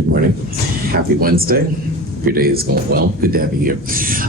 Good morning. Happy Wednesday. Your day is going well. Good to have you here.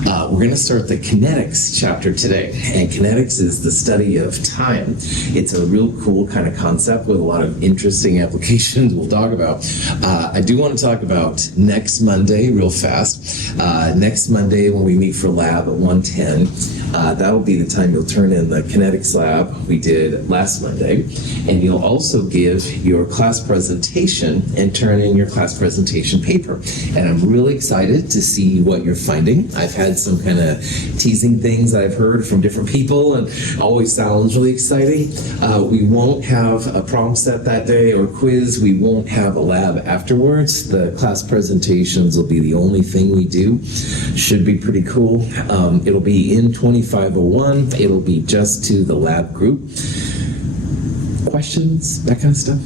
We're going to start the kinetics chapter today. And kinetics is the study of time. It's a real cool kind of concept with a lot of interesting applications we'll talk about. I do want to talk about next Monday real fast. Next Monday when we meet for lab at 1:10, that'll be the time you'll turn in the kinetics lab we did last Monday. And you'll also give your class presentation and turn in your class presentation paper. And I'm really excited to see what you're finding. I've had some kind of teasing things I've heard from different people and always sounds really exciting. We won't have a problem set that day or quiz. We won't have a lab afterwards. The class presentations will be the only thing we do. Should be pretty cool. It'll be in 2501. It'll be just to the lab group. Questions, that kind of stuff?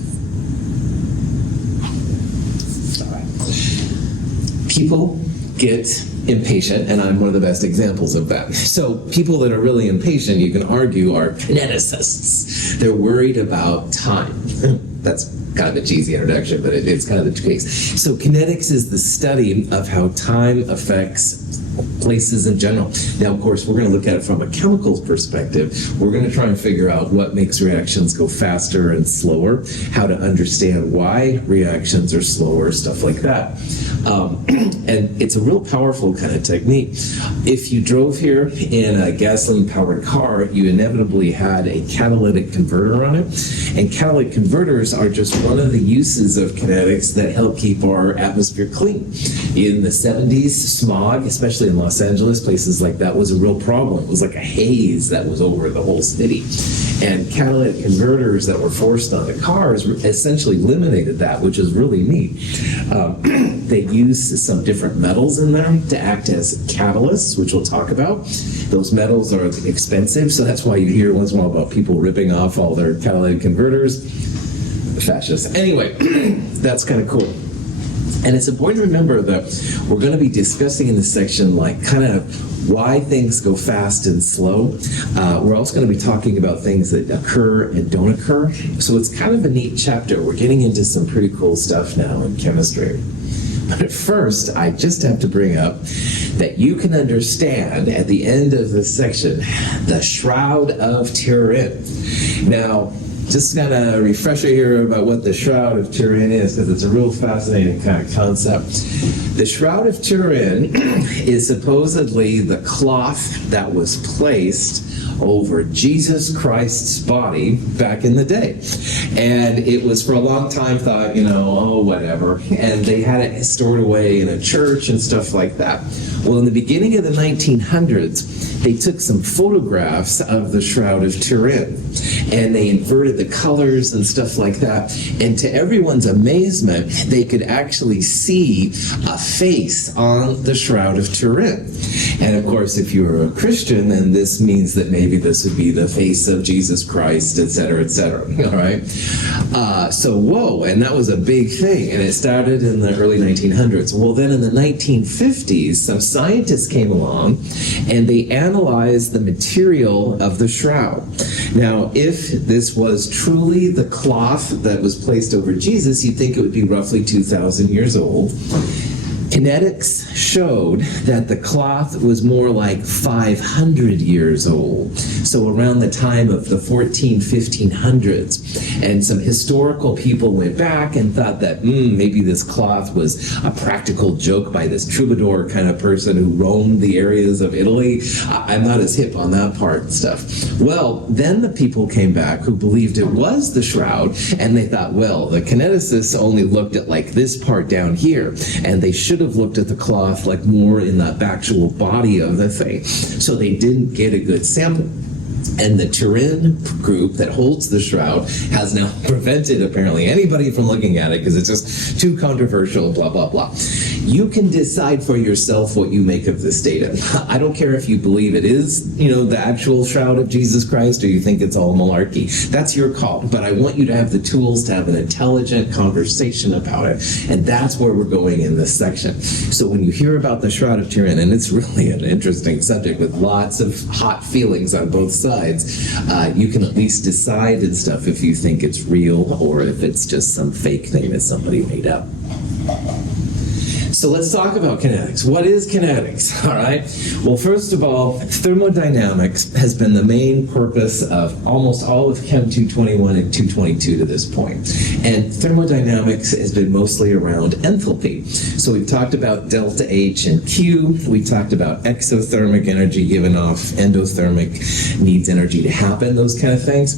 People get impatient, and I'm one of the best examples of that. So people that are really impatient, you can argue, are kineticists. They're worried about time. That's kind of a cheesy introduction, but it's kind of the case. So kinetics is the study of how time affects places in general. Now, of course, we're going to look at it from a chemical perspective. We're going to try and figure out what makes reactions go faster and slower, how to understand why reactions are slower, stuff like that. And it's a real powerful kind of technique. If you drove here in a gasoline-powered car, you inevitably had a catalytic converter on it. And catalytic converters are just one of the uses of kinetics that help keep our atmosphere clean. In the 70s, smog, especially in Los Angeles, places like that, was a real problem. It was like a haze that was over the whole city. And catalytic converters that were forced onto cars essentially eliminated that, which is really neat. They use some different metals in there to act as catalysts, which we'll talk about. Those metals are expensive, so that's why you hear once in a while about people ripping off all their catalytic converters. Fascists. Anyway, that's kind of cool. And it's important to remember that we're going to be discussing in this section like kind of why things go fast and slow. We're also going to be talking about things that occur and don't occur. So it's kind of a neat chapter. We're getting into some pretty cool stuff now in chemistry. But first, I just have to bring up that you can understand at the end of this section the Shroud of Turin. Now, just kind of a refresher here about what the Shroud of Turin is, because it's a real fascinating kind of concept. The Shroud of Turin is supposedly the cloth that was placed over Jesus Christ's body back in the day. And it was for a long time thought, whatever. And they had it stored away in a church and stuff like that. Well, in the beginning of the 1900s, they took some photographs of the Shroud of Turin, and they inverted the colors and stuff like that. And to everyone's amazement, they could actually see a face on the Shroud of Turin. And of course, if you're a Christian, then this means that maybe this would be the face of Jesus Christ, et cetera, all right? So, whoa, and that was a big thing, and it started in the early 1900s. Well, then in the 1950s, some scientists came along, and they analyzed the material of the shroud. Now, if this was truly the cloth that was placed over Jesus, you'd think it would be roughly 2,000 years old. Kinetics showed that the cloth was more like 500 years old, so around the time of the 1500s. And some historical people went back and thought that maybe this cloth was a practical joke by this troubadour kind of person who roamed the areas of Italy. I'm not as hip on that part and stuff. Well, then the people came back who believed it was the shroud, and they thought, well, the kineticists only looked at like this part down here, and they should have looked at the cloth like more in the actual body of the thing. So they didn't get a good sample. And the Turin group that holds the shroud has now prevented, apparently, anybody from looking at it because it's just too controversial, blah, blah, blah. You can decide for yourself what you make of this data. I don't care if you believe it is, the actual shroud of Jesus Christ, or you think it's all malarkey. That's your call. But I want you to have the tools to have an intelligent conversation about it. And that's where we're going in this section. So when you hear about the Shroud of Turin, and it's really an interesting subject with lots of hot feelings on both sides, you can at least decide and stuff if you think it's real or if it's just some fake thing that somebody made up. So let's talk about kinetics. What is kinetics? All right. Well, first of all, thermodynamics has been the main purpose of almost all of Chem 221 and 222 to this point. And thermodynamics has been mostly around enthalpy. So we've talked about delta H and Q. We talked about exothermic energy given off, endothermic needs energy to happen, those kind of things.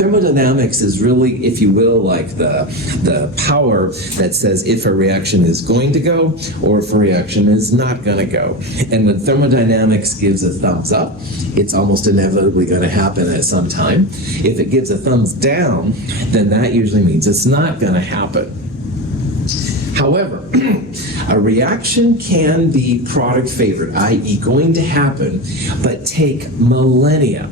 Thermodynamics is really, if you will, like the power that says if a reaction is going to go or if a reaction is not going to go. And when thermodynamics gives a thumbs up, it's almost inevitably going to happen at some time. If it gives a thumbs down, then that usually means it's not going to happen. However, a reaction can be product favored, i.e. going to happen, but take millennia.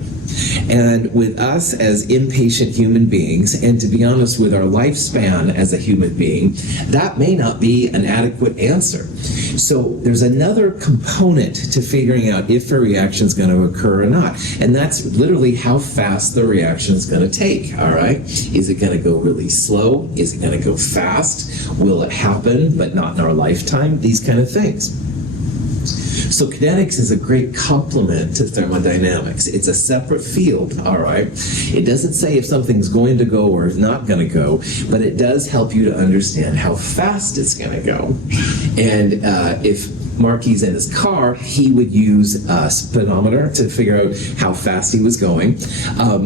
And with us as impatient human beings, and to be honest, with our lifespan as a human being, that may not be an adequate answer. So there's another component to figuring out if a reaction is going to occur or not. And that's literally how fast the reaction is going to take, all right? Is it going to go really slow? Is it going to go fast? Will it happen, but not in our lifetime? These kind of things. So kinetics is a great complement to thermodynamics. It's a separate field, all right? It doesn't say if something's going to go or not going to go, but it does help you to understand how fast it's going to go. And if Marky's in his car, he would use a speedometer to figure out how fast he was going.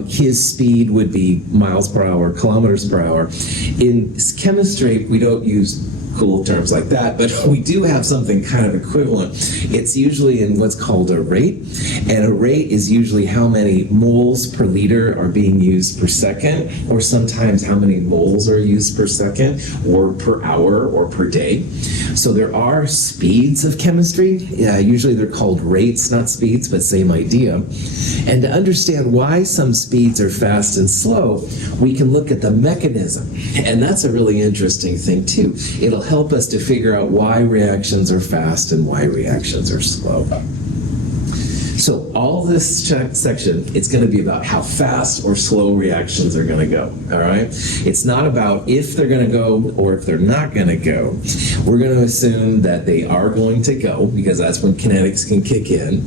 His speed would be miles per hour, kilometers per hour. In chemistry, we don't use cool terms like that, but we do have something kind of equivalent. It's usually in what's called a rate, and a rate is usually how many moles per liter are being used per second, or sometimes how many moles are used per second, or per hour, or per day. So there are speeds of chemistry. Usually they're called rates, not speeds, but same idea. And to understand why some speeds are fast and slow, we can look at the mechanism. And that's a really interesting thing too. It'll help us to figure out why reactions are fast and why reactions are slow. So all this section, it's going to be about how fast or slow reactions are going to go, all right? It's not about if they're going to go or if they're not going to go. We're going to assume that they are going to go because that's when kinetics can kick in.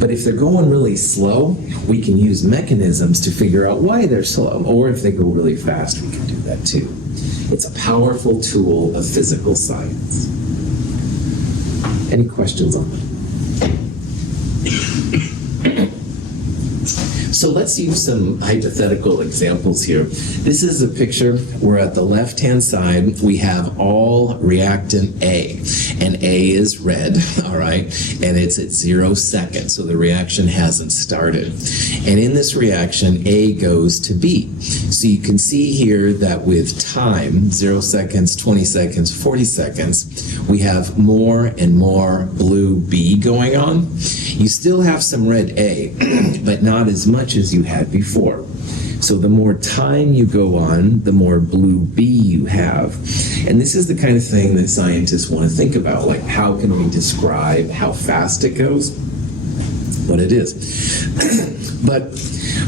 But if they're going really slow, we can use mechanisms to figure out why they're slow. Or if they go really fast, we can do that too. It's a powerful tool of physical science. Any questions on that? So let's use some hypothetical examples here. This is a picture where at the left-hand side, we have all reactant A. And A is red, all right? And it's at 0 seconds, so the reaction hasn't started. And in this reaction, A goes to B. So you can see here that with time, 0 seconds, 20 seconds, 40 seconds, we have more and more blue B going on. You still have some red A, but not as much as you had before. So the more time you go on, the more blue B you have. And this is the kind of thing that scientists want to think about, like how can we describe how fast it goes? But it is. But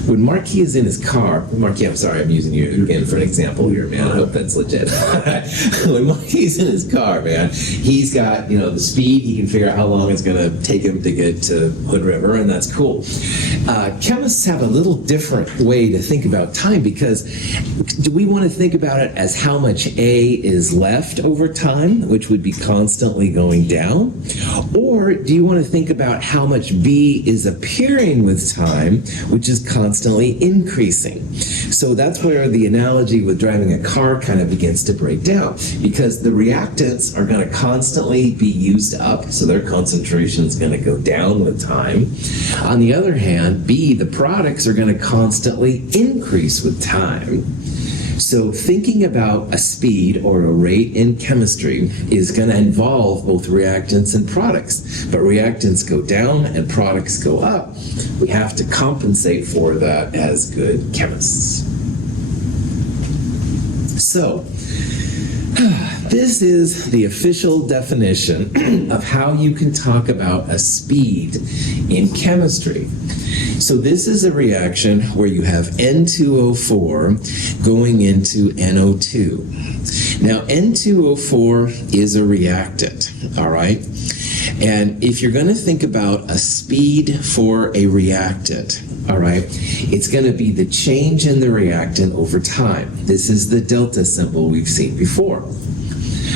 when Marky is in his car, Marky, I'm sorry, I'm using you again for an example here, man. I hope that's legit. When Marky's in his car, man, he's got, the speed. He can figure out how long it's going to take him to get to Hood River, and that's cool. Chemists have a little different way to think about time because do we want to think about it as how much A is left over time, which would be constantly going down? Or do you want to think about how much B is appearing with time, which is constantly increasing? So that's where the analogy with driving a car kind of begins to break down, because the reactants are going to constantly be used up, so their concentration is going to go down with time. On the other hand, B, the products, are going to constantly increase with time. So thinking about a speed or a rate in chemistry is going to involve both reactants and products. But reactants go down and products go up. We have to compensate for that as good chemists. So, This is the official definition of how you can talk about a speed in chemistry. So this is a reaction where you have N2O4 going into NO2. Now, N2O4 is a reactant, all right? And if you're going to think about a speed for a reactant, all right, it's going to be the change in the reactant over time. This is the delta symbol we've seen before.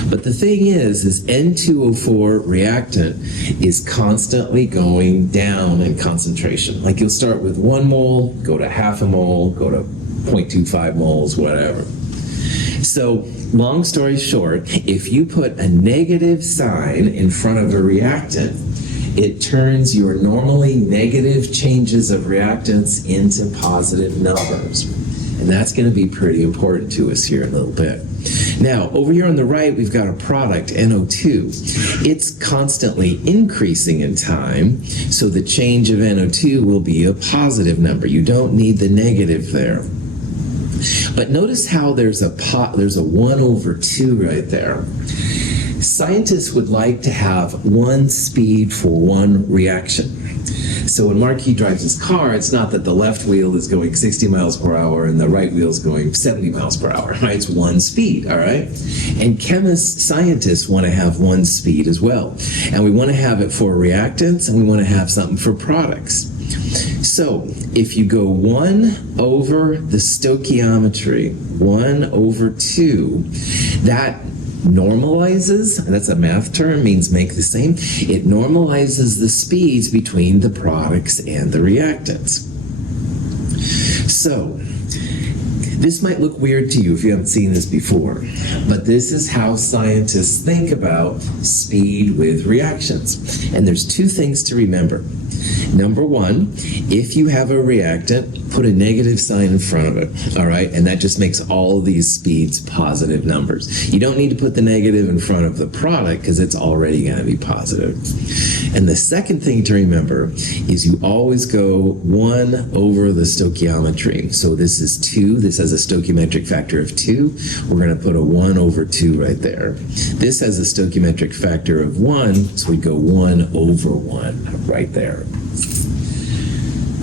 But the thing is N2O4 reactant is constantly going down in concentration. Like you'll start with 1 mole, go to half a mole, go to 0.25 moles, whatever. So, long story short, if you put a negative sign in front of a reactant, it turns your normally negative changes of reactants into positive numbers. And that's going to be pretty important to us here in a little bit. Now, over here on the right, we've got a product, NO2. It's constantly increasing in time, so the change of NO2 will be a positive number. You don't need the negative there. But notice how there's a 1/2 right there. Scientists would like to have one speed for one reaction. So when Marquis drives his car, it's not that the left wheel is going 60 miles per hour and the right wheel is going 70 miles per hour, right? It's one speed, all right? And chemists, scientists want to have one speed as well. And we want to have it for reactants and we want to have something for products. So if you go 1 over the stoichiometry, 1/2, that normalizes, that's a math term, means make the same. It normalizes the speeds between the products and the reactants. So, this might look weird to you if you haven't seen this before, but this is how scientists think about speed with reactions. And there's 2 things to remember. Number 1, if you have a reactant, put a negative sign in front of it, all right? And that just makes all of these speeds positive numbers. You don't need to put the negative in front of the product because it's already going to be positive. And the second thing to remember is you always go 1 over the stoichiometry. So this is 2. This has a stoichiometric factor of 2. We're going to put a 1/2 right there. This has a stoichiometric factor of 1, so we go 1/1 right there.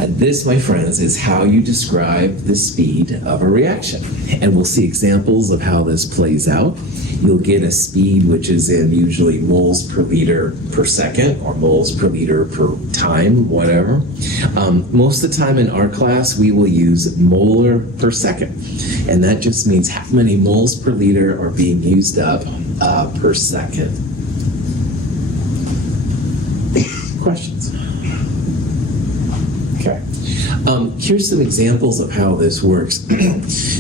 This, my friends, is how you describe the speed of a reaction. And we'll see examples of how this plays out. You'll get a speed which is in usually moles per liter per second or moles per liter per time, whatever. Most of the time in our class, we will use molar per second. And that just means how many moles per liter are being used up per second. Questions? Okay. Here's some examples of how this works.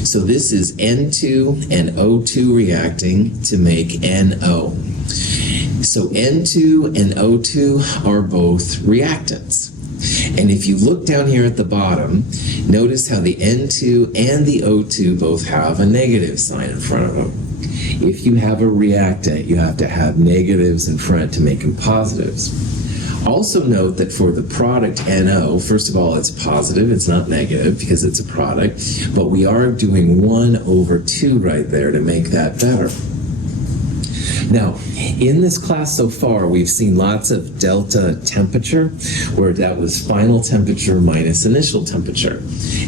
So this is N2 and O2 reacting to make NO. So N2 and O2 are both reactants. And if you look down here at the bottom, notice how the N2 and the O2 both have a negative sign in front of them. If you have a reactant, you have to have negatives in front to make them positives. Also note that for the product NO, first of all, it's positive, it's not negative because it's a product, but we are doing 1/2 right there to make that better. Now, in this class so far, we've seen lots of delta temperature, where that was final temperature minus initial temperature.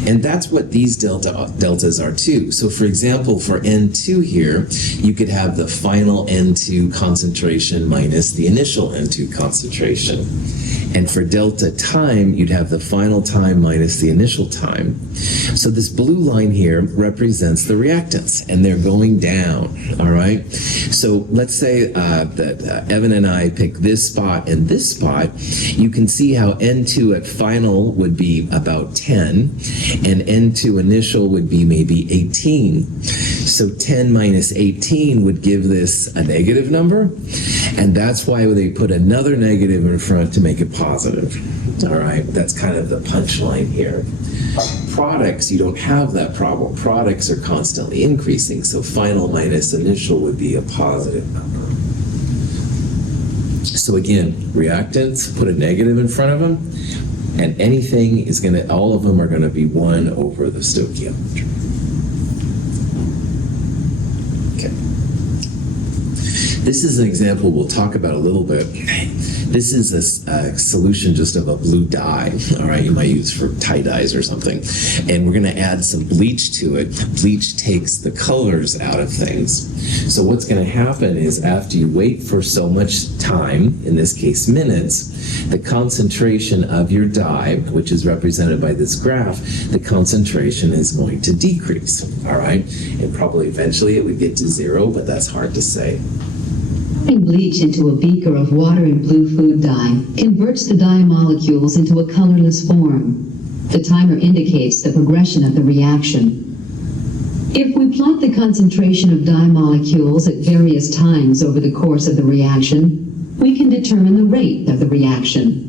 And that's what these deltas are too. So for example, for N2 here, you could have the final N2 concentration minus the initial N2 concentration. And for delta time, you'd have the final time minus the initial time. So this blue line here represents the reactants, and they're going down, all right? So let's say that Evan and I pick this spot and this spot. You can see how N2 at final would be about 10, and N2 initial would be maybe 18. So 10 minus 18 would give this a negative number, and that's why they put another negative in front to make it positive. All right, that's kind of the punchline here. Products, you don't have that problem. Products are constantly increasing, so final minus initial would be a positive number. So again, reactants, put a negative in front of them, and anything is going to, all of them are going to be 1/2 the stoichiometry. Okay. This is an example we'll talk about a little bit. This is a solution just of a blue dye, all right, you might use for tie-dyes or something. And we're going to add some bleach to it. Bleach takes the colors out of things. So what's going to happen is after you wait for so much time, in this case minutes, the concentration of your dye, which is represented by this graph, the concentration is going to decrease, all right? And probably eventually it would get to 0, but that's hard to say. Pouring bleach into a beaker of water in blue food dye converts the dye molecules into a colorless form. The timer indicates the progression of the reaction. If we plot the concentration of dye molecules at various times over the course of the reaction, we can determine the rate of the reaction.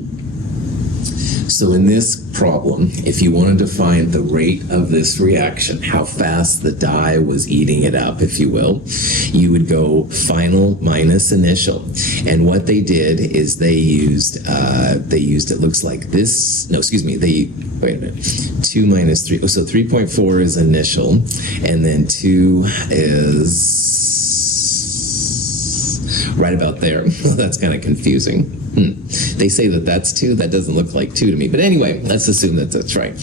So in this problem, if you wanted to find the rate of this reaction, how fast the dye was eating it up, if you will, you would go final minus initial. And what they did is they used it looks like this, no, excuse me, wait a minute, 2 minus 3, so 3.4 is initial, and then 2 is right about there. That's kind of confusing. They say that that's 2. That doesn't look like 2 to me. But anyway, let's assume that that's right.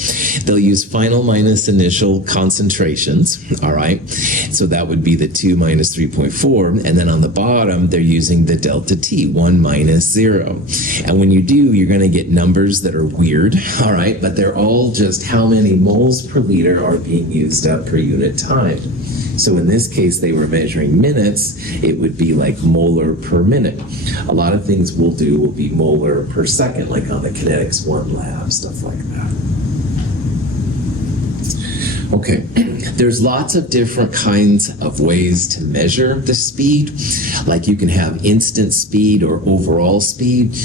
They'll use final minus initial concentrations, all right? So that would be the 2 minus 3.4. And then on the bottom, they're using the delta T, 1 minus 0. And when you do, you're going to get numbers that are weird, all right? But they're all just how many moles per liter are being used up per unit time. So in this case, they were measuring minutes. It would be like molar per minute. A lot of things we'll do will be molar per second, like on the Kinetics 1 lab, stuff like that. Okay, there's lots of different kinds of ways to measure the speed. Like you can have instant speed or overall speed.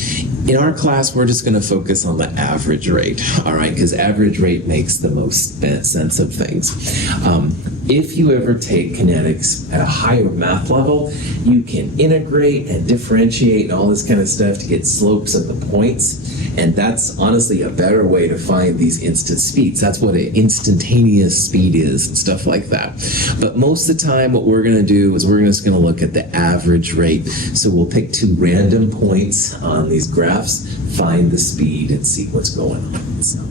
In our class, we're just going to focus on the average rate, all right? Because average rate makes the most sense of things. If you ever take kinetics at a higher math level, you can integrate and differentiate and all this kind of stuff to get slopes of the points. And that's honestly a better way to find these instant speeds. That's what an instantaneous speed is and stuff like that. But most of the time, what we're going to do is we're just going to look at the average rate. So we'll pick 2 random points on these graphs, find the speed, and see what's going on. So.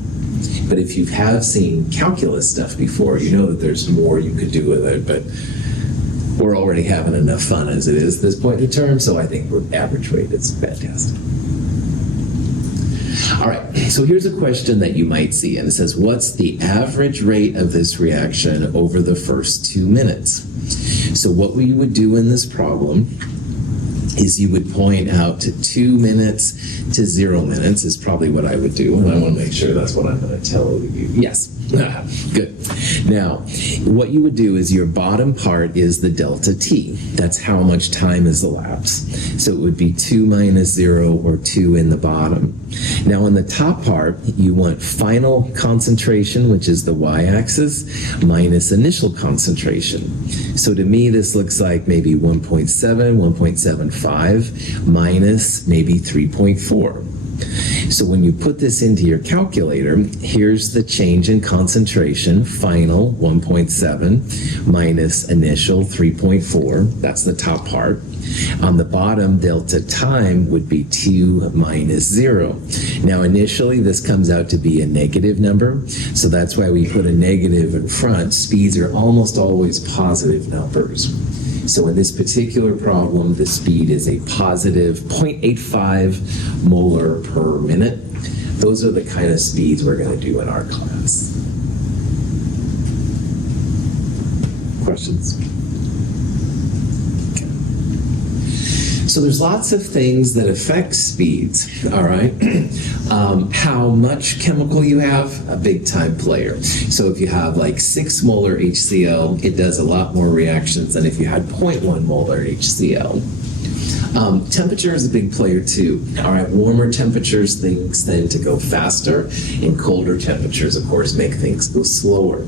But if you have seen calculus stuff before, you know that there's more you could do with it. But we're already having enough fun as it is at this point in the term, so I think average rate is fantastic. All right, so here's a question that you might see, and it says, what's the average rate of this reaction over the first 2 minutes? So what we would do in this problem is you would point out to 2 minutes to 0 minutes is probably what I would do, and I want to make sure that's what I'm going to tell you. Yes, good. Now, what you would do is your bottom part is the delta T. That's how much time has elapsed. So it would be 2 minus 0 or 2 in the bottom. Now, in the top part, you want final concentration, which is the y-axis, minus initial concentration. So to me, this looks like maybe 1.7, 1.75 minus maybe 3.4. So when you put this into your calculator, here's the change in concentration, final 1.7 minus initial 3.4. That's the top part. On the bottom, delta time would be 2 minus 0. Now initially, this comes out to be a negative number, so that's why we put a negative in front. Speeds are almost always positive numbers. So in this particular problem, the speed is a positive 0.85 molar per minute. Those are the kind of speeds we're going to do in our class. Questions? So there's lots of things that affect speeds, all right? How much chemical you have, a big time player. So if you have like 6 molar HCl, it does a lot more reactions than if you had 0.1 molar HCl. Temperature is a big player too. All right, warmer temperatures, things tend to go faster, and colder temperatures, of course, make things go slower.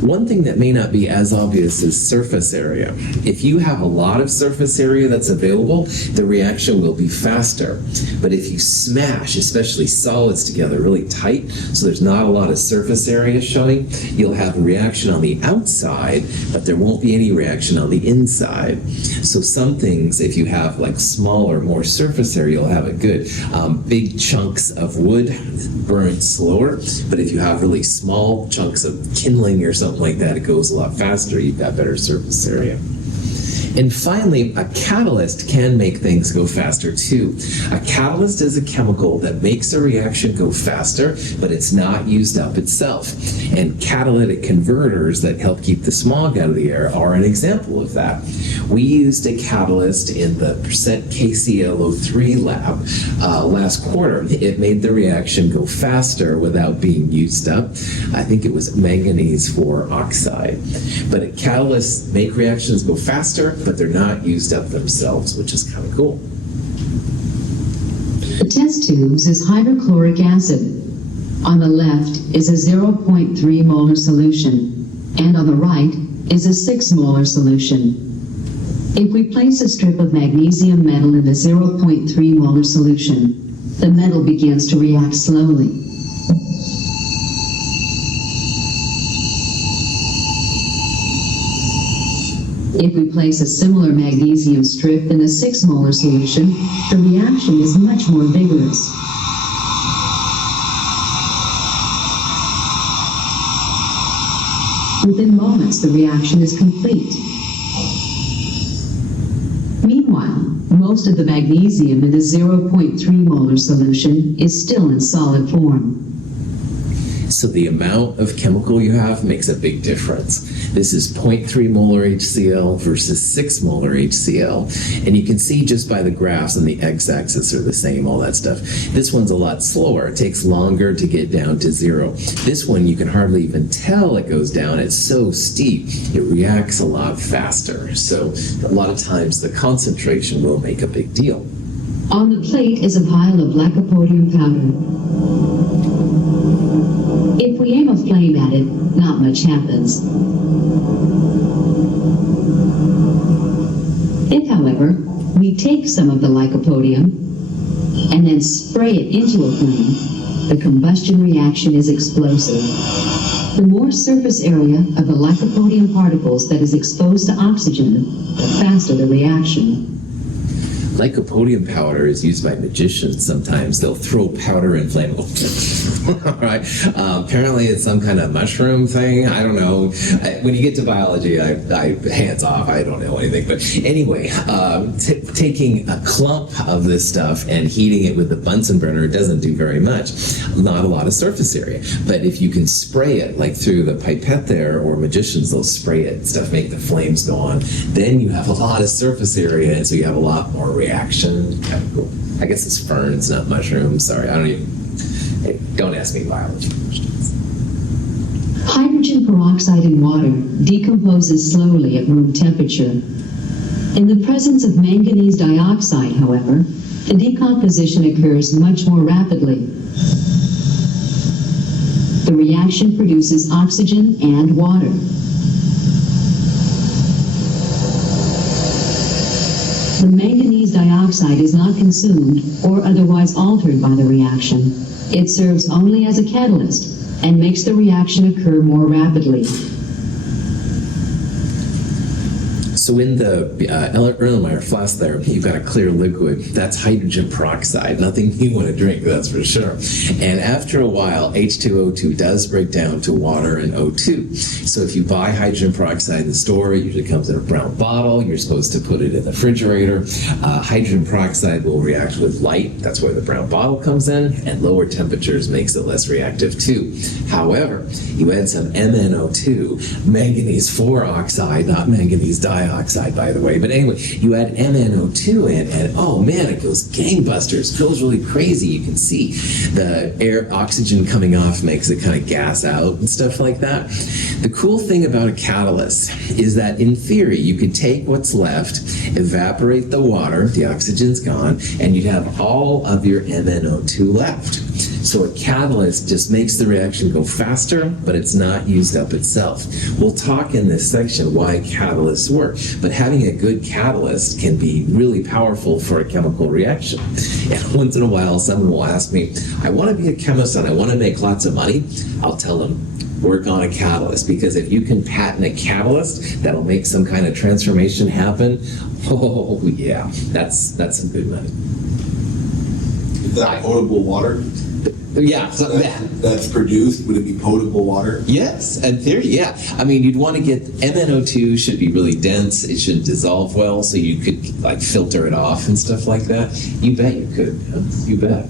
One thing that may not be as obvious is surface area. If you have a lot of surface area that's available, the reaction will be faster. But if you smash, especially solids together really tight, so there's not a lot of surface area showing, you'll have a reaction on the outside, but there won't be any reaction on the inside. So some things, if you have like smaller, more surface area, you'll have it good. Big chunks of wood burn slower, but if you have really small chunks of kindling or something like that, it goes a lot faster. You've got better surface area. And finally, a catalyst can make things go faster too. A catalyst is a chemical that makes a reaction go faster, but it's not used up itself. And catalytic converters that help keep the smog out of the air are an example of that. We used a catalyst in the percent KClO3 lab last quarter. It made the reaction go faster without being used up. I think it was manganese 4 oxide. But catalysts make reactions go faster, but they're not used up themselves, which is kind of cool. The test tubes is hydrochloric acid. On the left is a 0.3 molar solution, and on the right is a 6 molar solution. If we place a strip of magnesium metal in the 0.3 molar solution, the metal begins to react slowly. If we place a similar magnesium strip in the 6 molar solution, the reaction is much more vigorous. Within moments, the reaction is complete. Meanwhile, most of the magnesium in the 0.3 molar solution is still in solid form. So the amount of chemical you have makes a big difference. This is 0.3 molar HCl versus 6 molar HCl. And you can see just by the graphs on the x-axis are the same, all that stuff. This one's a lot slower. It takes longer to get down to 0. This one, you can hardly even tell it goes down. It's so steep. It reacts a lot faster. So a lot of times the concentration will make a big deal. On the plate is a pile of lycopodium powder. If we aim a flame at it, not much happens. If, however, we take some of the lycopodium and then spray it into a flame, the combustion reaction is explosive. The more surface area of the lycopodium particles that is exposed to oxygen, the faster the reaction. Lycopodium powder is used by magicians sometimes. They'll throw powder in flammable. All right. Apparently it's some kind of mushroom thing. I don't know. When you get to biology, I hands off. I don't know anything. But anyway, taking a clump of this stuff and heating it with the Bunsen burner doesn't do very much. Not a lot of surface area. But if you can spray it, like through the pipette there, or magicians, they'll spray it and stuff, make the flames go on, then you have a lot of surface area, and so you have a lot more reaction. Kind of cool. I guess it's ferns, not mushrooms. Sorry, I don't even. Hey, don't ask me biology questions. Hydrogen peroxide in water decomposes slowly at room temperature. In the presence of manganese dioxide, however, the decomposition occurs much more rapidly. The reaction produces oxygen and water. The manganese dioxide is not consumed or otherwise altered by the reaction. It serves only as a catalyst and makes the reaction occur more rapidly. So in the Erlenmeyer flask there, you've got a clear liquid. That's hydrogen peroxide. Nothing you want to drink, that's for sure. And after a while, H2O2 does break down to water and O2. So if you buy hydrogen peroxide in the store, it usually comes in a brown bottle. You're supposed to put it in the refrigerator. Hydrogen peroxide will react with light. That's where the brown bottle comes in. And lower temperatures makes it less reactive too. However, you add some MnO2, manganese 4 oxide, not manganese dioxide, by the way. But anyway, you add MnO2 in, and oh man, it goes gangbusters. It feels really crazy. You can see the air, oxygen coming off makes it kind of gas out and stuff like that. The cool thing about a catalyst is that in theory, you could take what's left, evaporate the water, the oxygen's gone, and you'd have all of your MnO2 left. So a catalyst just makes the reaction go faster, but it's not used up itself. We'll talk in this section why catalysts work, but having a good catalyst can be really powerful for a chemical reaction. And once in a while, someone will ask me, I want to be a chemist and I want to make lots of money. I'll tell them, work on a catalyst, because if you can patent a catalyst that'll make some kind of transformation happen, oh yeah, that's some good money. Is that potable water? Yeah, That's produced, would it be potable water? yes, in theory, yeah. I mean, you'd want to get MnO2 should be really dense. It should dissolve well, so you could like filter it off and stuff like that. You bet you could. You bet.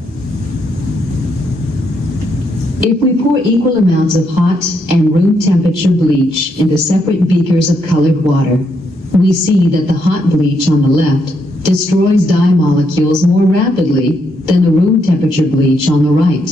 If we pour equal amounts of hot and room temperature bleach into separate beakers of colored water, we see that the hot bleach on the left destroys dye molecules more rapidly than the room temperature bleach on the right.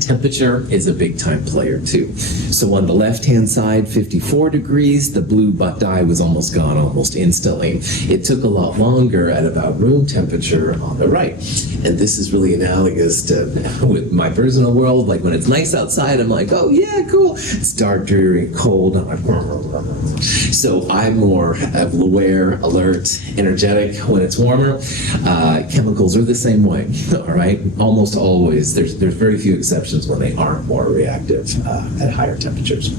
Temperature is a big time player too. So on the left-hand side, 54 degrees, the blue dye was almost gone almost instantly. It took a lot longer at about room temperature on the right. And this is really analogous to with my personal world. Like when it's nice outside, I'm like, oh yeah, cool. It's dark, dreary, cold. I'm like, so I'm more aware, alert, energetic when it's warmer. Chemicals are the same way, all right? Almost always. There's very few exceptions when they aren't more reactive at higher temperatures.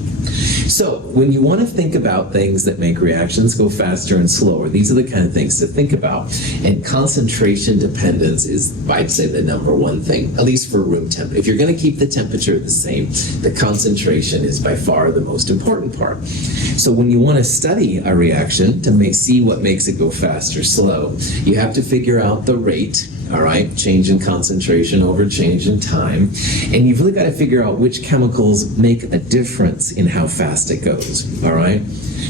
So when you want to think about things that make reactions go faster and slower, these are the kind of things to think about. And concentration dependence is, I'd say, the number one thing, at least for room temp. If you're going to keep the temperature the same, the concentration is by far the most important part. So when you want to study a reaction to see what makes it go fast or slow, you have to figure out the rate, all right, change in concentration over change in time. And you've really got to figure out which chemicals make a difference in how fast it goes, all right?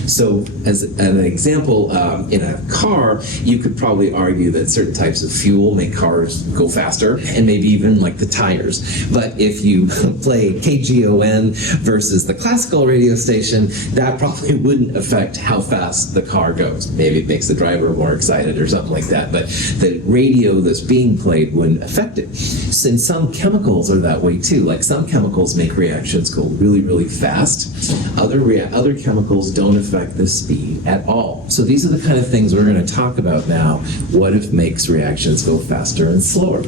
So as an example, in a car, you could probably argue that certain types of fuel make cars go faster, and maybe even like the tires. But if you play KGON versus the classical radio station, that probably wouldn't affect how fast the car goes. Maybe it makes the driver more excited or something like that, but the radio that's being played wouldn't affect it. Since some chemicals are that way too, like some chemicals make reactions go really, really fast. Other chemicals don't affect the speed at all. So these are the kind of things we're going to talk about now. What if makes reactions go faster and slower?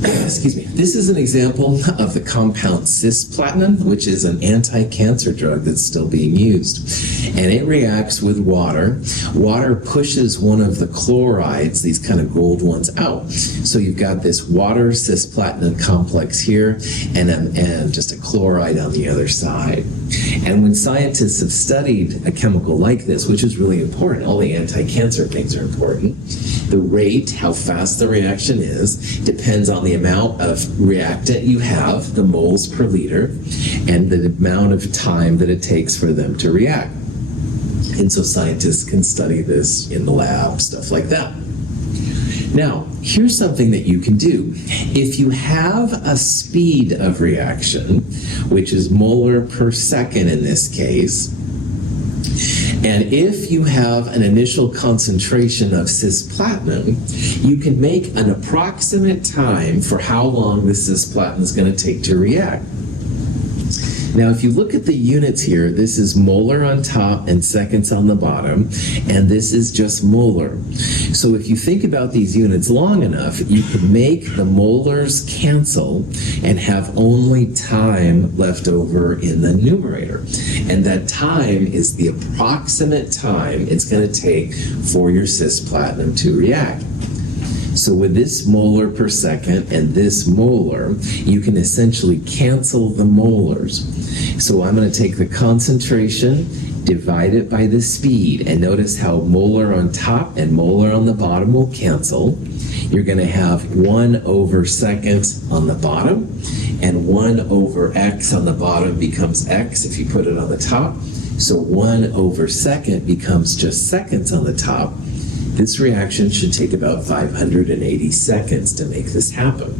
Excuse me. This is an example of the compound cisplatin, which is an anti-cancer drug that's still being used. And it reacts with water. Water pushes one of the chlorides, these kind of gold ones, out. So you've got this water cisplatin complex here and just a chloride on the other side. And when scientists have studied a chemical like this, which is really important, all the anti-cancer things are important, the rate, how fast the reaction is, depends on the amount of reactant you have, the moles per liter, and the amount of time that it takes for them to react. And so scientists can study this in the lab, stuff like that. Now, here's something that you can do. If you have a speed of reaction, which is molar per second in this case, and if you have an initial concentration of cisplatin, you can make an approximate time for how long the cisplatin is going to take to react. Now, if you look at the units here, this is molar on top and seconds on the bottom, and this is just molar. So if you think about these units long enough, you can make the molars cancel and have only time left over in the numerator. And that time is the approximate time it's going to take for your cisplatin to react. So with this molar per second and this molar, you can essentially cancel the molars. So I'm going to take the concentration, divide it by the speed, and notice how molar on top and molar on the bottom will cancel. You're going to have 1 over seconds on the bottom, and 1 over x on the bottom becomes x if you put it on the top. So 1 over second becomes just seconds on the top. This reaction should take about 580 seconds to make this happen.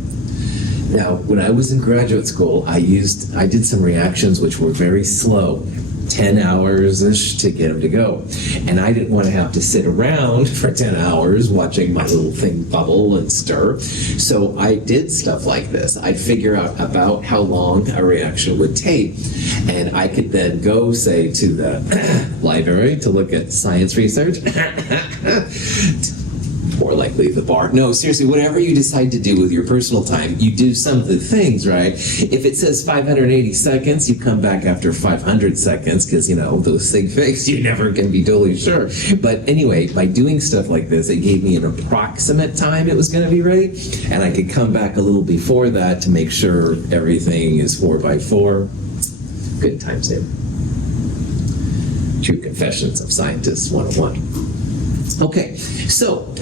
Now, when I was in graduate school, I did some reactions which were very slow. 10 hours-ish to get them to go. And I didn't want to have to sit around for 10 hours watching my little thing bubble and stir. So I did stuff like this. I'd figure out about how long a reaction would take, and I could then go, say, to the library to look at science research. More likely the bar. No, seriously, whatever you decide to do with your personal time, you do some of the things, right? If it says 580 seconds, you come back after 500 seconds because, those sig figs, you never can be totally sure. But anyway, by doing stuff like this, it gave me an approximate time it was going to be ready, and I could come back a little before that to make sure everything is 4x4. Good time saver. True Confessions of Scientists 101. Okay, so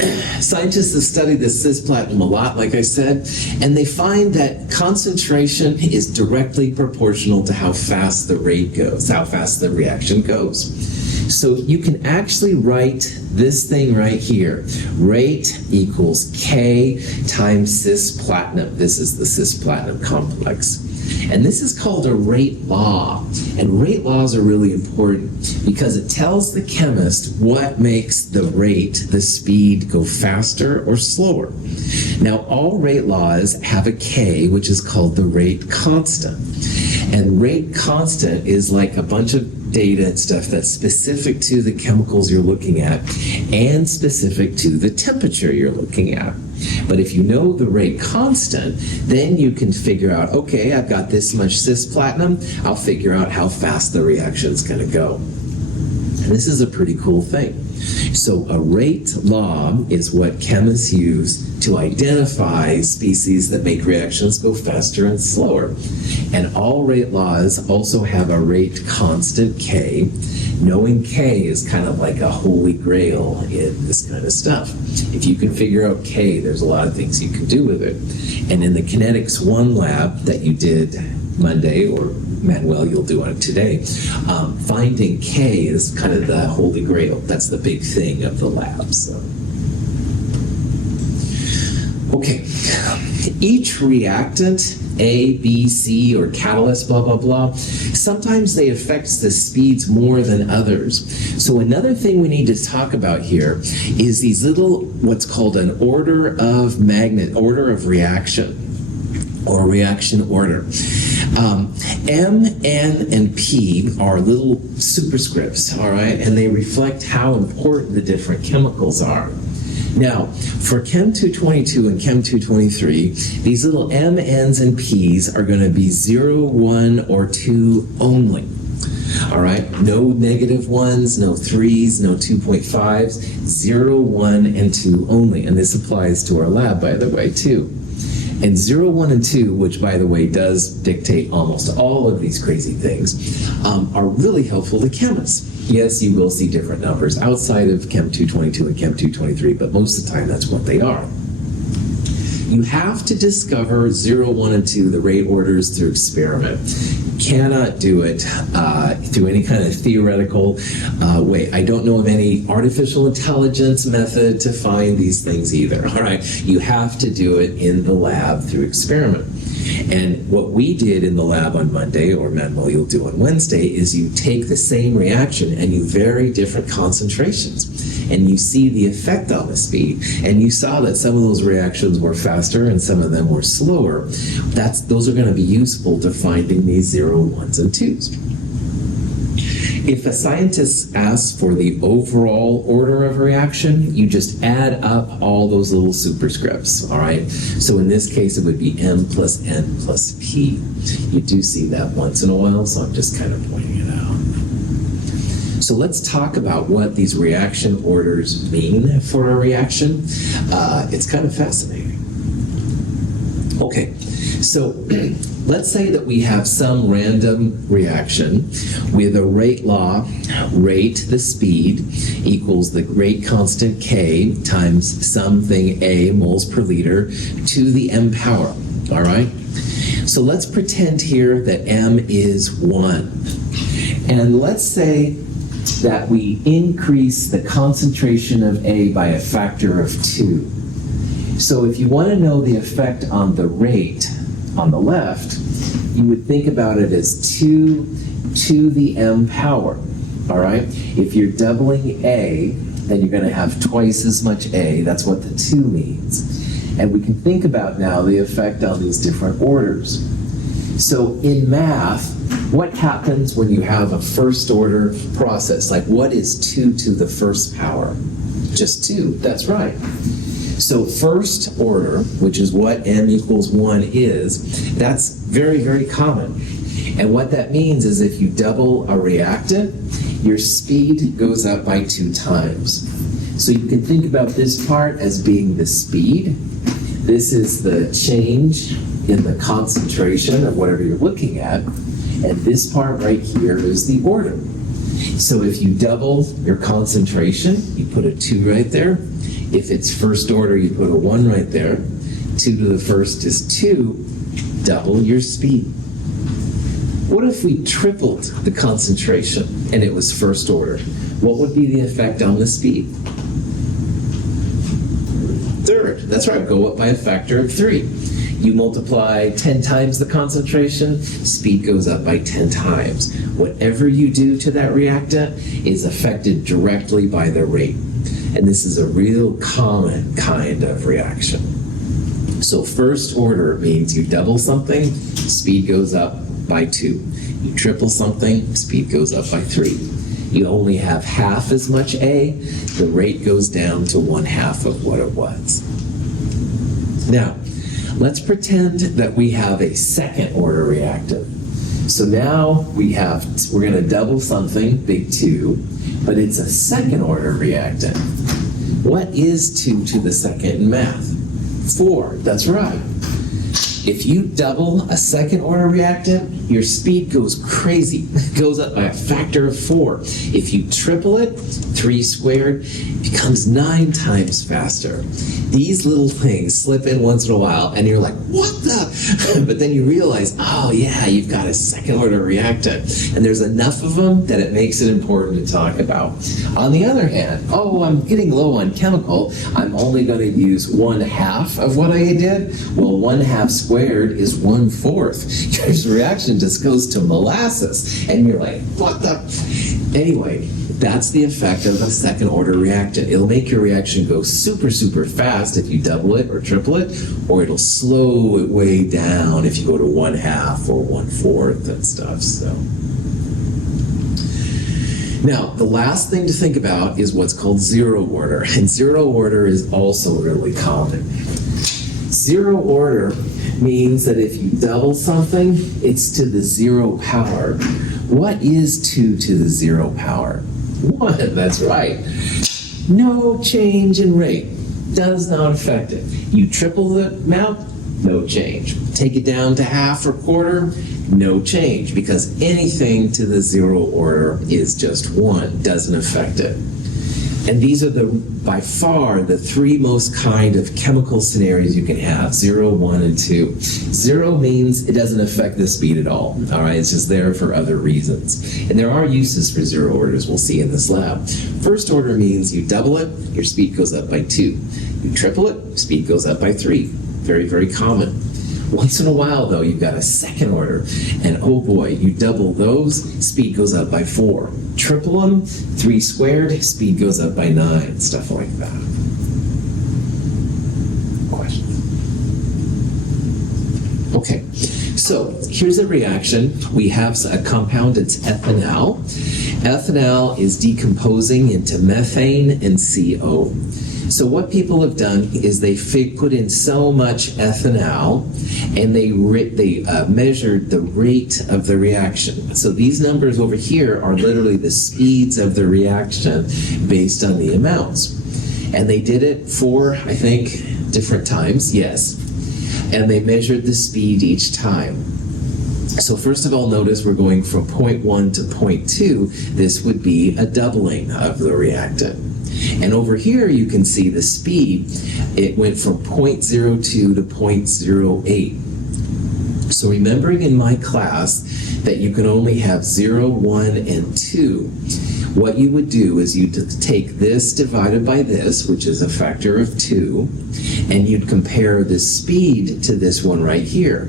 scientists have studied the cisplatin a lot, like I said, and they find that concentration is directly proportional to how fast the rate goes, how fast the reaction goes. So you can actually write this thing right here. Rate equals K times cisplatin. This is the cisplatin complex. And this is called a rate law. And rate laws are really important because it tells the chemist what makes the rate, the speed, go faster or slower. Now, all rate laws have a K, which is called the rate constant. And rate constant is like a bunch of data and stuff that's specific to the chemicals you're looking at and specific to the temperature you're looking at. But if you know the rate constant, then you can figure out, okay, I've got this much cisplatin, I'll figure out how fast the reaction's going to go. And this is a pretty cool thing. So a rate law is what chemists use to identify species that make reactions go faster and slower. And all rate laws also have a rate constant K. Knowing K is kind of like a holy grail in this kind of stuff. If you can figure out K, there's a lot of things you can do with it. And in the Kinetics 1 lab that you did Monday, or Manuel, you'll do it today, finding K is kind of the holy grail. That's the big thing of the lab. So. Okay, each reactant, A, B, C, or catalyst, blah, blah, blah, sometimes they affect the speeds more than others. So another thing we need to talk about here is these little, what's called an order of reaction, or reaction order. M, N, and P are little superscripts, all right, and they reflect how important the different chemicals are. Now, for Chem 222 and Chem 223, these little M, N's, and P's are going to be 0, 1, or 2 only. All right, no negative ones, no 3s, no 2.5s, 0, 1, and 2 only. And this applies to our lab, by the way, too. And 0, 1, and 2, which, by the way, does dictate almost all of these crazy things, are really helpful to chemists. Yes, you will see different numbers outside of Chem 222 and Chem 223, but most of the time that's what they are. You have to discover 0, 1, and 2, the rate orders, through experiment. Cannot do it through any kind of theoretical way. I don't know of any artificial intelligence method to find these things either, all right? You have to do it in the lab through experiment. And what we did in the lab on Monday, or Manuel, you'll do on Wednesday, is you take the same reaction and you vary different concentrations. And you see the effect on the speed. And you saw that some of those reactions were faster and some of them were slower. Those are going to be useful to finding these 0, 1s, and 2s. If a scientist asks for the overall order of reaction, you just add up all those little superscripts, all right? So in this case, it would be M plus N plus P. You do see that once in a while, so I'm just kind of pointing it out. So let's talk about what these reaction orders mean for a reaction. It's kind of fascinating. Okay, so let's say that we have some random reaction with a rate law, rate, the speed, equals the rate constant K times something A, moles per liter, to the M power, all right? So let's pretend here that M is 1. And let's say that we increase the concentration of A by a factor of 2. So if you want to know the effect on the rate on the left, you would think about it as 2 to the m power. All right? If you're doubling A, then you're going to have twice as much A. That's what the 2 means. And we can think about now the effect on these different orders. So in math, what happens when you have a first order process? Like, what is 2 to the first power? Just 2, that's right. So first order, which is what m equals 1 is, that's very, very common. And what that means is if you double a reactant, your speed goes up by 2 times. So you can think about this part as being the speed. This is the change in the concentration of whatever you're looking at. And this part right here is the order. So if you double your concentration, you put a 2 right there. If it's first order, you put a 1 right there. 2 to the first is 2. Double your speed. What if we tripled the concentration and it was first order? What would be the effect on the speed? Third. That's right. Go up by a factor of 3. You multiply 10 times the concentration, speed goes up by 10 times. Whatever you do to that reactant is affected directly by the rate. And this is a real common kind of reaction. So first order means you double something, speed goes up by 2. You triple something, speed goes up by 3. You only have half as much A, the rate goes down to 1/2 of what it was. Now, let's pretend that we have a second order reactant. So now we're going to double something, big 2, but it's a second order reactant. What is 2 to the second in math? 4, that's right. If you double a second order reactant, your speed goes crazy. It goes up by a factor of 4. If you triple it, 3 squared, becomes 9 times faster. These little things slip in once in a while, and you're like, what the? But then you realize, oh yeah, you've got a second order reactant. And there's enough of them that it makes it important to talk about. On the other hand, oh, I'm getting low on chemical. I'm only going to use 1/2 of what I did. Well, 1/2 squared is 1/4. Your reaction just goes to molasses. And you're like, what the? Anyway, that's the effect of a second order reactant. It'll make your reaction go super, super fast if you double it or triple it, or it'll slow it way down if you go to 1/2 or 1/4 and stuff. So now, the last thing to think about is what's called zero order. And zero order is also really common. Zero order means that if you double something, it's to the 0 power. What is 2 to the 0 power? 1, that's right. No change in rate. Does not affect it. You triple the amount, no change. Take it down to 1/2 or 1/4, no change, because anything to the 0 order is just 1, doesn't affect it. And these are by far the 3 most kind of chemical scenarios you can have, 0, 1, and 2. 0 means it doesn't affect the speed at all right? It's just there for other reasons. And there are uses for 0 orders we'll see in this lab. First order means you double it, your speed goes up by 2. You triple it, speed goes up by 3. Very, very common. Once in a while, though, you've got a second order, and oh boy, you double those, speed goes up by 4. Triple them, 3 squared, speed goes up by 9, stuff like that. Questions? Okay, so here's a reaction. We have a compound, it's ethanal. Ethanal is decomposing into methane and CO. So what people have done is they put in so much ethanol, and they measured the rate of the reaction. So these numbers over here are literally the speeds of the reaction based on the amounts. And they did it 4, I think, different times, yes. And they measured the speed each time. So first of all, notice we're going from 0.1 to 0.2. This would be a doubling of the reactant. And over here, you can see the speed. It went from 0.02 to 0.08. So remembering in my class that you can only have 0, 1, and 2, what you would do is you'd take this divided by this, which is a factor of 2, and you'd compare the speed to this one right here.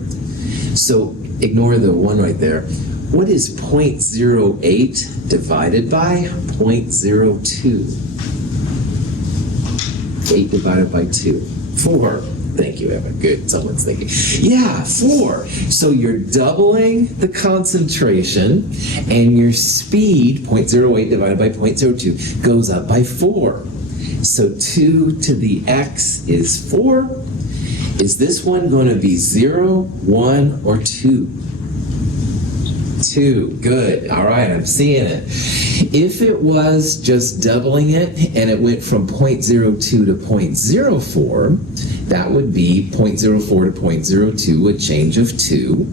So ignore the 1 right there. What is 0.08 divided by 0.02? 8 divided by 2. 4. Thank you, Evan. Good. Someone's thinking. Yeah, 4. So you're doubling the concentration, and your speed, 0.08 divided by 0.02, goes up by 4. So 2 to the x is 4. Is this one going to be 0, 1, or 2? 2. Good. All right, I'm seeing it. If it was just doubling it and it went from 0.02 to 0.04, that would be 0.04 to 0.02, a change of 2.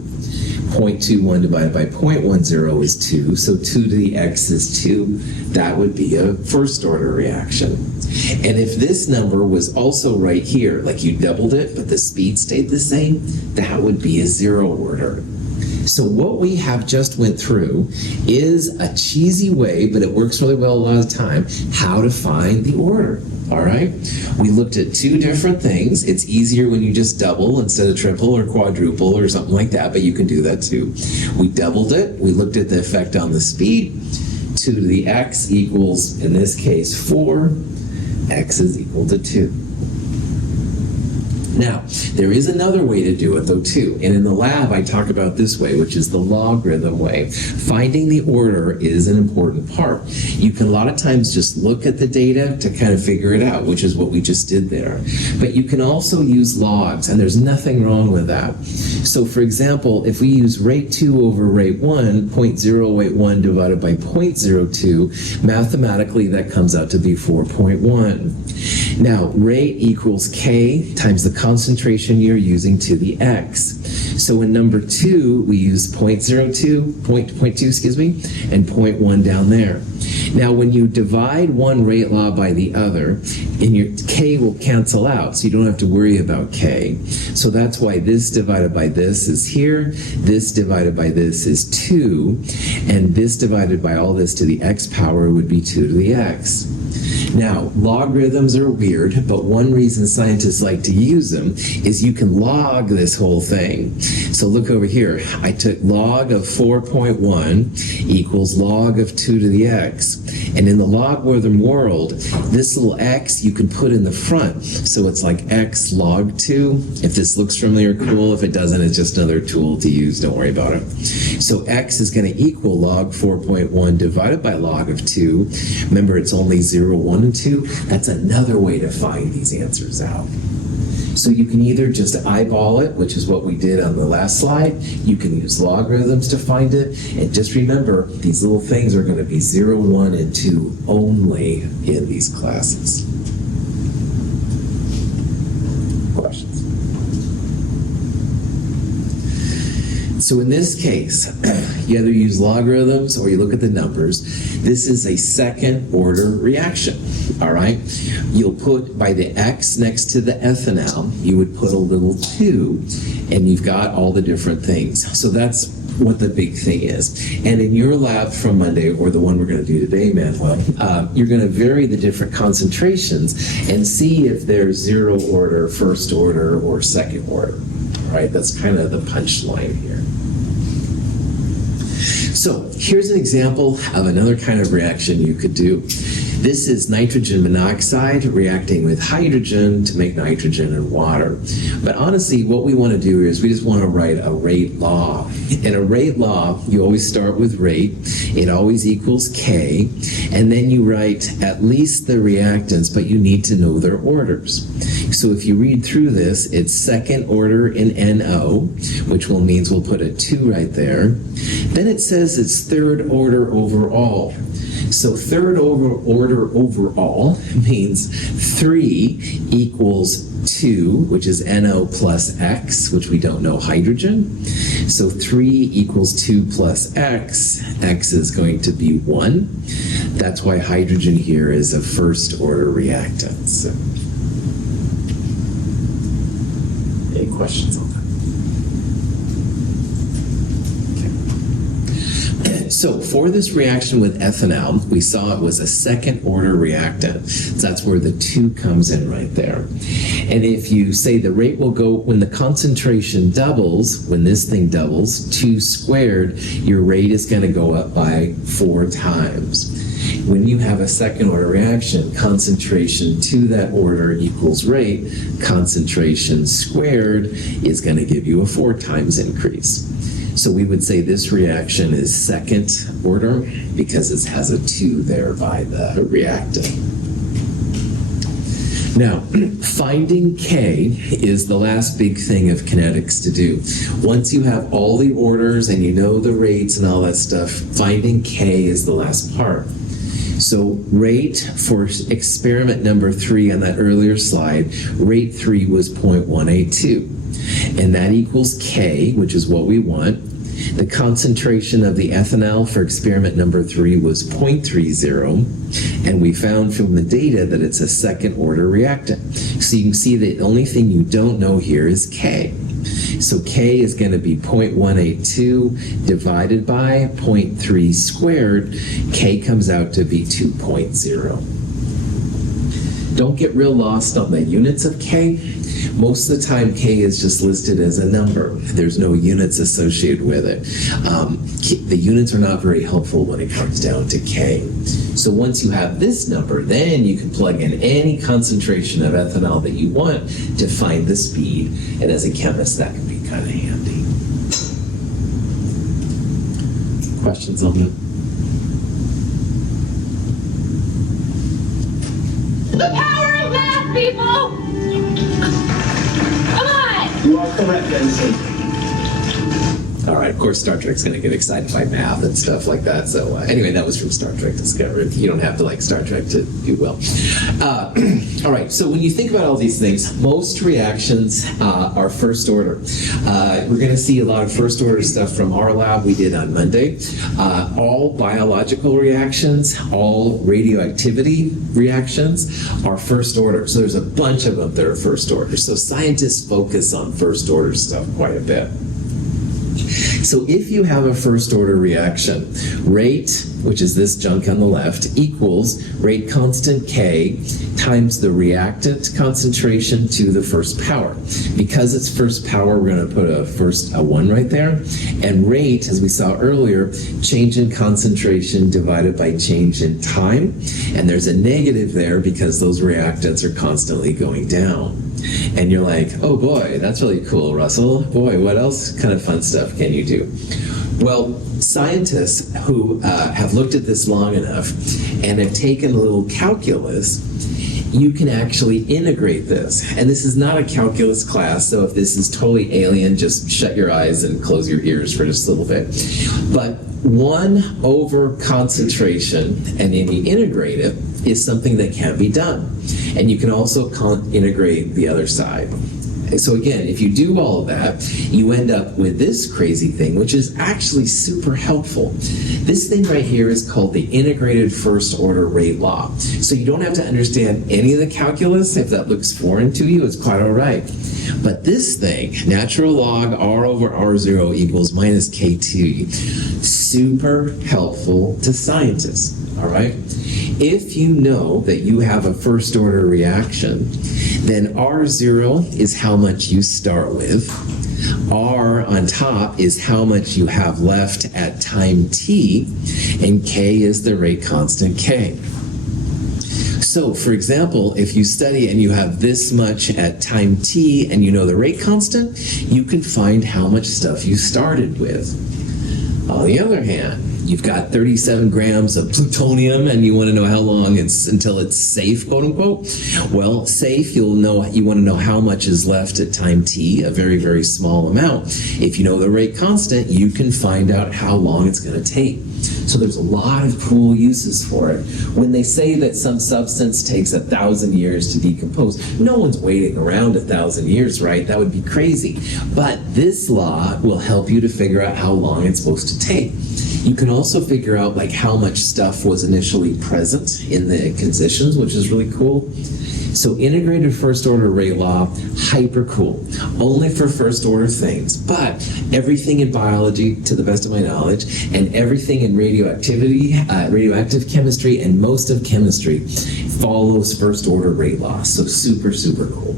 0.21 divided by 0.10 is 2, so 2 to the x is 2. That would be a first order reaction. And if this number was also right here, like you doubled it, but the speed stayed the same, that would be a zero order. So what we have just went through is a cheesy way, but it works really well a lot of the time, how to find the order. All right? We looked at 2 different things. It's easier when you just double instead of triple or quadruple or something like that, but you can do that too. We doubled it. We looked at the effect on the speed. 2 to the x equals, in this case, 4. X is equal to 2. Now, there is another way to do it, though, too. And in the lab, I talk about this way, which is the logarithm way. Finding the order is an important part. You can a lot of times just look at the data to kind of figure it out, which is what we just did there. But you can also use logs, and there's nothing wrong with that. So, for example, if we use rate 2 over rate 1, 0.081 divided by 0.02, mathematically that comes out to be 4.1. Now, rate equals k times the concentration you're using to the x. So in number 2, we use 0.02, and 0.1 down there. Now, when you divide one rate law by the other, and your k will cancel out, so you don't have to worry about k. So that's why this divided by this is here, this divided by this is 2, and this divided by all this to the x power would be 2 to the x. Now, logarithms are weird, but one reason scientists like to use them is you can log this whole thing. So look over here. I took log of 4.1 equals log of 2 to the x. And in the logarithm world, this little x you can put in the front. So it's like x log 2. If this looks familiar, cool. If it doesn't, it's just another tool to use. Don't worry about it. So x is going to equal log 4.1 divided by log of 2. Remember, it's only 0, 1, and 2. That's another way to find these answers out. So you can either just eyeball it, which is what we did on the last slide. You can use logarithms to find it. And just remember, these little things are going to be 0, 1, and 2 only in these classes. Questions? So in this case, you either use logarithms or you look at the numbers. This is a second order reaction, all right? You'll put, by the x next to the ethanol, you would put a little 2, and you've got all the different things. So that's what the big thing is. And in your lab from Monday, or the one we're going to do today, Manuel, you're going to vary the different concentrations and see if they're 0 order, first order, or second order, all right? That's kind of the punchline here. So here's an example of another kind of reaction you could do. This is nitrogen monoxide reacting with hydrogen to make nitrogen and water. But honestly, what we want to do is we just want to write a rate law. In a rate law, you always start with rate. It always equals K. And then you write at least the reactants, but you need to know their orders. So if you read through this, it's second order in NO, which means we'll put a 2 right there. Then it says it's third order overall. So third order overall means 3 equals 2, which is NO plus X, which we don't know hydrogen. So 3 equals 2 plus X. X is going to be 1. That's why hydrogen here is a first order reactant. So, any questions on that? Okay. So for this reaction with ethanol, we saw it was a second order reactant. So that's where the 2 comes in right there. And if you say the rate will go, when the concentration doubles, when this thing doubles, 2 squared, your rate is going to go up by 4 times. When you have a second order reaction, concentration to that order equals rate, concentration squared is going to give you a 4 times increase. So we would say this reaction is second order because it has a 2 there by the reactant. Now, finding K is the last big thing of kinetics to do. Once you have all the orders and you know the rates and all that stuff, finding K is the last part. So rate for experiment number 3 on that earlier slide, rate 3 was 0.182. And that equals K, which is what we want. The concentration of the ethanol for experiment number 3 was 0.30, and we found from the data that it's a second order reactant. So you can see the only thing you don't know here is K. So K is going to be 0.182 divided by 0.3 squared. K comes out to be 2.0. Don't get real lost on the units of K. Most of the time, K is just listed as a number. There's no units associated with it. The units are not very helpful when it comes down to K. So once you have this number, then you can plug in any concentration of ethanol that you want to find the speed. And as a chemist, that can be kind of handy. Questions on that? The power of math, people! Come on! You are correct, Benson. All right, of course, Star Trek's going to get excited by math and stuff like that. So anyway, that was from Star Trek Discovery. You don't have to like Star Trek to do well. All right, so when you think about all these things, most reactions are first order. We're going to see a lot of first order stuff from our lab we did on Monday. All biological reactions, all radioactivity reactions are first order. So there's a bunch of them that are first order. So scientists focus on first order stuff quite a bit. So if you have a first order reaction, rate, which is this junk on the left, equals rate constant K times the reactant concentration to the first power. Because it's first power, we're going to put a 1 right there. And rate, as we saw earlier, change in concentration divided by change in time. And there's a negative there because those reactants are constantly going down. And you're like, oh boy, that's really cool, Russell. Boy, what else kind of fun stuff can you do? Well, scientists who have looked at this long enough and have taken a little calculus, you can actually integrate this. And this is not a calculus class, so if this is totally alien, just shut your eyes and close your ears for just a little bit. But 1 over concentration, and then you integrate it, is something that can be done. And you can also integrate the other side. So again, if you do all of that, you end up with this crazy thing, which is actually super helpful. This thing right here is called the integrated first order rate law. So you don't have to understand any of the calculus. If that looks foreign to you, it's quite all right. But this thing, natural log R over R0 equals minus K2, super helpful to scientists, all right? If you know that you have a first order reaction, then R0 is how much you start with. R on top is how much you have left at time t, and K is the rate constant K. So, for example, if you study and you have this much at time t and you know the rate constant, you can find how much stuff you started with. On the other hand, you've got 37 grams of plutonium and you want to know how long it's until it's safe, quote unquote. Well, safe, you want to know how much is left at time t, a very, very small amount. If you know the rate constant, you can find out how long it's going to take. So there's a lot of cool uses for it. When they say that some substance takes 1,000 years to decompose, no one's waiting around 1,000 years, right? That would be crazy. But this law will help you to figure out how long it's supposed to take. You can also figure out like how much stuff was initially present in the conditions, which is really cool. So integrated first order rate law, hyper cool. Only for first order things. But everything in biology, to the best of my knowledge, and everything in radioactivity, radioactive chemistry, and most of chemistry follows first order rate law. So super, super cool.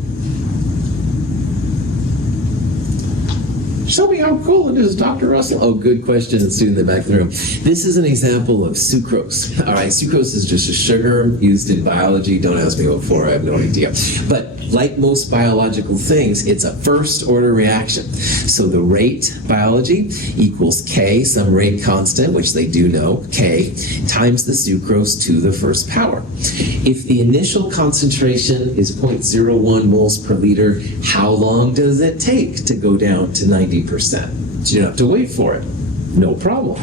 Show me how cool it is, Dr. Russell. Oh, good question, and student in the back of the room. This is an example of sucrose. All right, sucrose is just a sugar used in biology. Don't ask me what for, I have no idea. But like most biological things, it's a first order reaction. So the rate, biology, equals K, some rate constant, which they do know, K, times the sucrose to the first power. If the initial concentration is 0.01 moles per liter, how long does it take to go down to 90%? So you don't have to wait for it. No problem.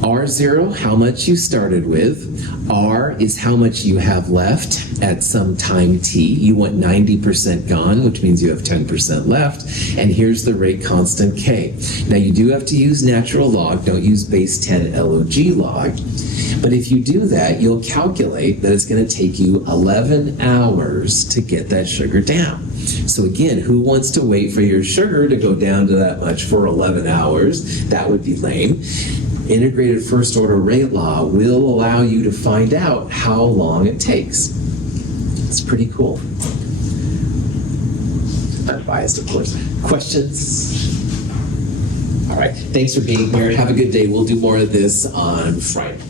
R0, how much you started with. R is how much you have left at some time t. You want 90% gone, which means you have 10% left. And here's the rate constant K. Now you do have to use natural log. Don't use base 10 log log. But if you do that, you'll calculate that it's going to take you 11 hours to get that sugar down. So again, who wants to wait for your sugar to go down to that much for 11 hours? That would be lame. Integrated first order rate law will allow you to find out how long it takes. It's pretty cool. Unbiased, of course. Questions? All right. Thanks for being here. Have a good day. We'll do more of this on Friday.